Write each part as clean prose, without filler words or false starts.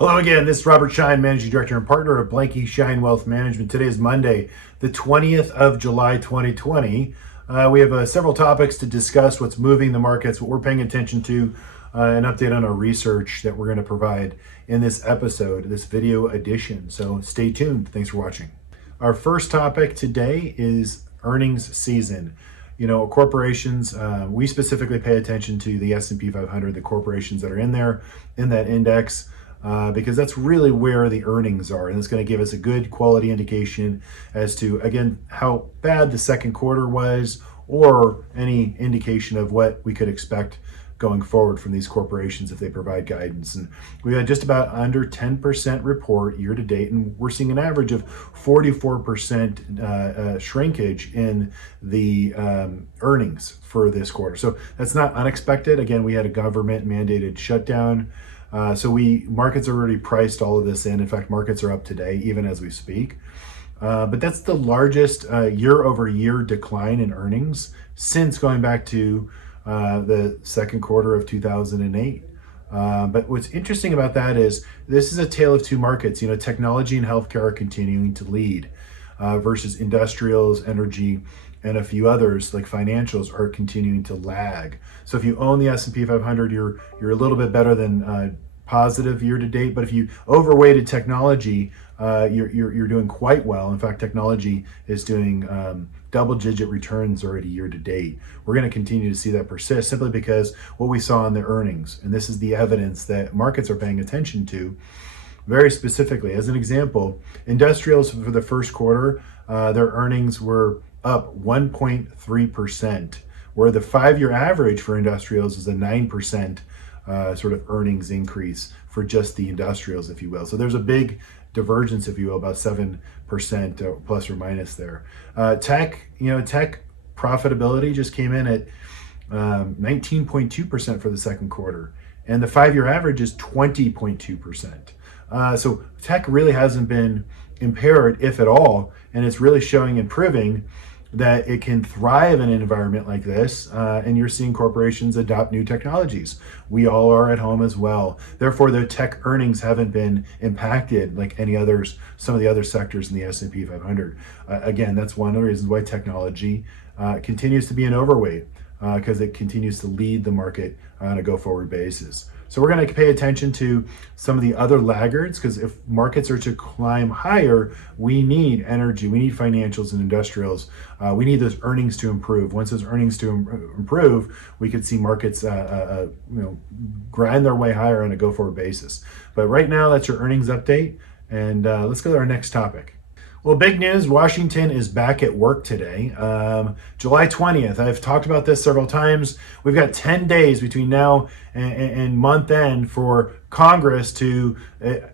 Hello again, this is Robert Schein, Managing Director and Partner of Blanke Schein Wealth Management. Today is Monday, the 20th of July, 2020. We have several topics to discuss, what's moving the markets, what we're paying attention to, an update on our research that we're going to provide in this episode, this video edition. So stay tuned. Thanks for watching. Our first topic today is earnings season. You know, corporations, we specifically pay attention to the S&P 500, the corporations that are in there, in that index, because that's really where the earnings are. And it's going to give us a good quality indication as to, again, how bad the second quarter was, or any indication of what we could expect going forward from these corporations if they provide guidance. And we had just about under 10% report year to date, and we're seeing an average of 44% shrinkage in the earnings for this quarter. So that's not unexpected. Again, we had a government mandated shutdown. So markets are already priced all of this in. In fact, markets are up today, even as we speak. But that's the largest year-over-year decline in earnings since going back to the second quarter of 2008. But what's interesting about that is this is a tale of two markets. You know, technology and healthcare are continuing to lead versus industrials, energy, and a few others like financials are continuing to lag. So if you own the S&P 500, you're a little bit better than positive year to date. But if you overweighted technology, you're doing quite well. In fact, technology is doing double-digit returns already year to date. We're going to continue to see that persist simply because what we saw in the earnings, and this is the evidence that markets are paying attention to very specifically. As an example, industrials for the first quarter, their earnings were up 1.3%, where the 5-year average for industrials is a 9% sort of earnings increase for just the industrials, if you will. So there's a big divergence, if you will, about 7% plus or minus there. Tech profitability just came in at 19.2% for the second quarter, and the 5-year average is 20.2%. So tech really hasn't been impaired, if at all, and it's really showing and proving that it can thrive in an environment like this, and you're seeing corporations adopt new technologies. We all are at home as well. Therefore, the tech earnings haven't been impacted like some of the other sectors in the S&P 500. Again, that's one of the reasons why technology continues to be an overweight, because it continues to lead the market on a go-forward basis. So we're going to pay attention to some of the other laggards, because if markets are to climb higher, we need energy, we need financials and industrials. We need those earnings to improve. Once those earnings to improve, we could see markets grind their way higher on a go-forward basis. But right now, that's your earnings update. And let's go to our next topic. Well, big news, Washington is back at work today. July 20th, I've talked about this several times. We've got 10 days between now and month end for Congress to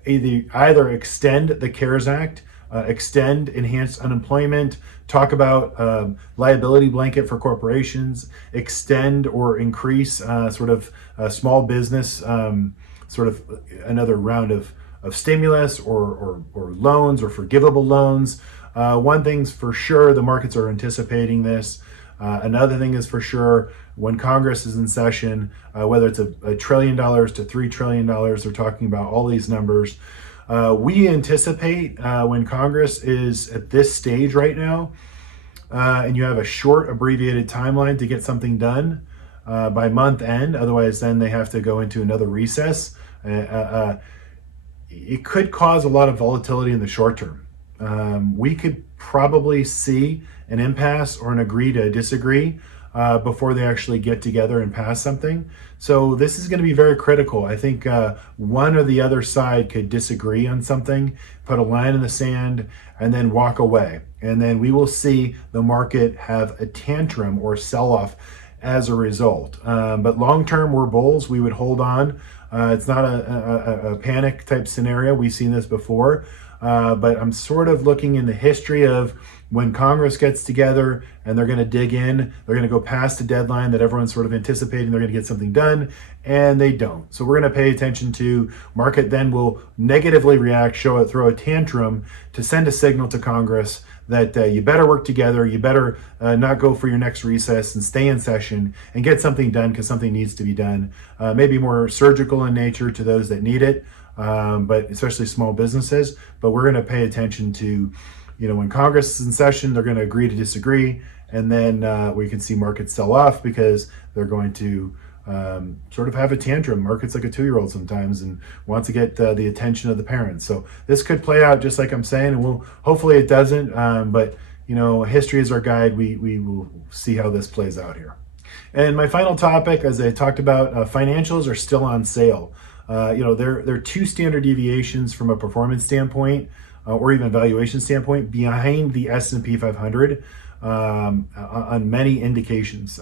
either extend the CARES Act, extend enhanced unemployment, talk about liability blanket for corporations, extend or increase small business, another round of stimulus or loans or forgivable loans. One thing's for sure, the markets are anticipating this. Another thing is for sure, when Congress is in session, whether it's $1 trillion to $3 trillion, they're talking about all these numbers. We anticipate when Congress is at this stage right now, and you have a short abbreviated timeline to get something done by month end, otherwise then they have to go into another recess. It could cause a lot of volatility in the short term. We could probably see an impasse or an agree to disagree before they actually get together and pass something. So this is going to be very critical. I think one or the other side could disagree on something, put a line in the sand, and then walk away. And then we will see the market have a tantrum or sell-off as a result. But long-term, we're bulls. We would hold on. It's not a panic type scenario. We've seen this before, but I'm sort of looking in the history of when Congress gets together and they're going to dig in, they're going to go past the deadline that everyone's sort of anticipating they're going to get something done, and they don't. So we're going to pay attention to market then will negatively react, throw a tantrum to send a signal to Congress that you better work together, you better not go for your next recess and stay in session and get something done because something needs to be done. Maybe more surgical in nature to those that need it, but especially small businesses. But we're going to pay attention to, when Congress is in session, they're going to agree to disagree, and then we can see markets sell off because they're going to sort of have a tantrum. Market's like a 2-year-old sometimes and wants to get the attention of the parents. So this could play out just like I'm saying, and hopefully it doesn't. But history is our guide. We will see how this plays out here. And my final topic, as I talked about, financials are still on sale. There are 2 standard deviations from a performance standpoint or even valuation standpoint behind the S&P 500 on many indicators.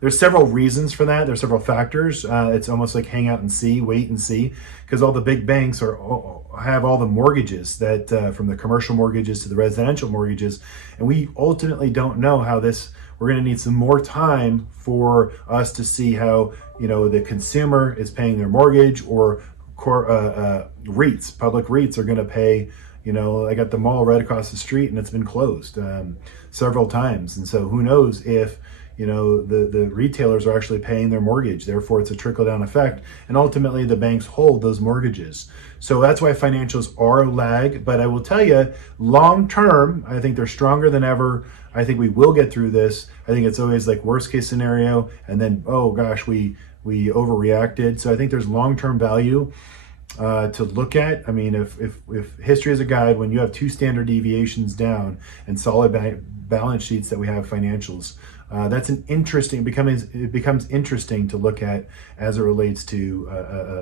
There's several reasons for that. There's several factors. It's almost like hang out and see, wait and see, because all the big banks have all the mortgages that from the commercial mortgages to the residential mortgages, and we ultimately don't know how this. We're going to need some more time for us to see how the consumer is paying their mortgage, or REITs, public REITs are going to pay. I got the mall right across the street and it's been closed several times, and so who knows if the retailers are actually paying their mortgage. Therefore, it's a trickle-down effect, and ultimately the banks hold those mortgages. So that's why financials are a lag. But I will tell you, long-term, I think they're stronger than ever. I think we will get through this. I think it's always like worst-case scenario, and then, oh gosh, we overreacted. So I think there's long-term value to look at. I mean, if history is a guide, when you have 2 standard deviations down and solid balance sheets that we have financials, that's it becomes interesting to look at as it relates to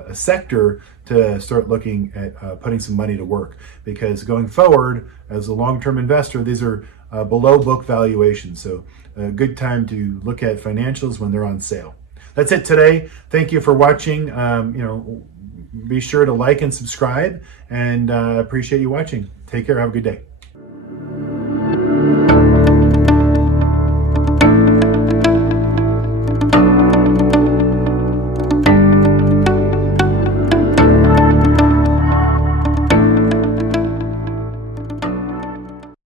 a sector to start looking at putting some money to work, because going forward as a long-term investor, these are below book valuations. So a good time to look at financials when they're on sale. That's it today. Thank you for watching. Be sure to like and subscribe, and appreciate you watching. Take care. Have a good day.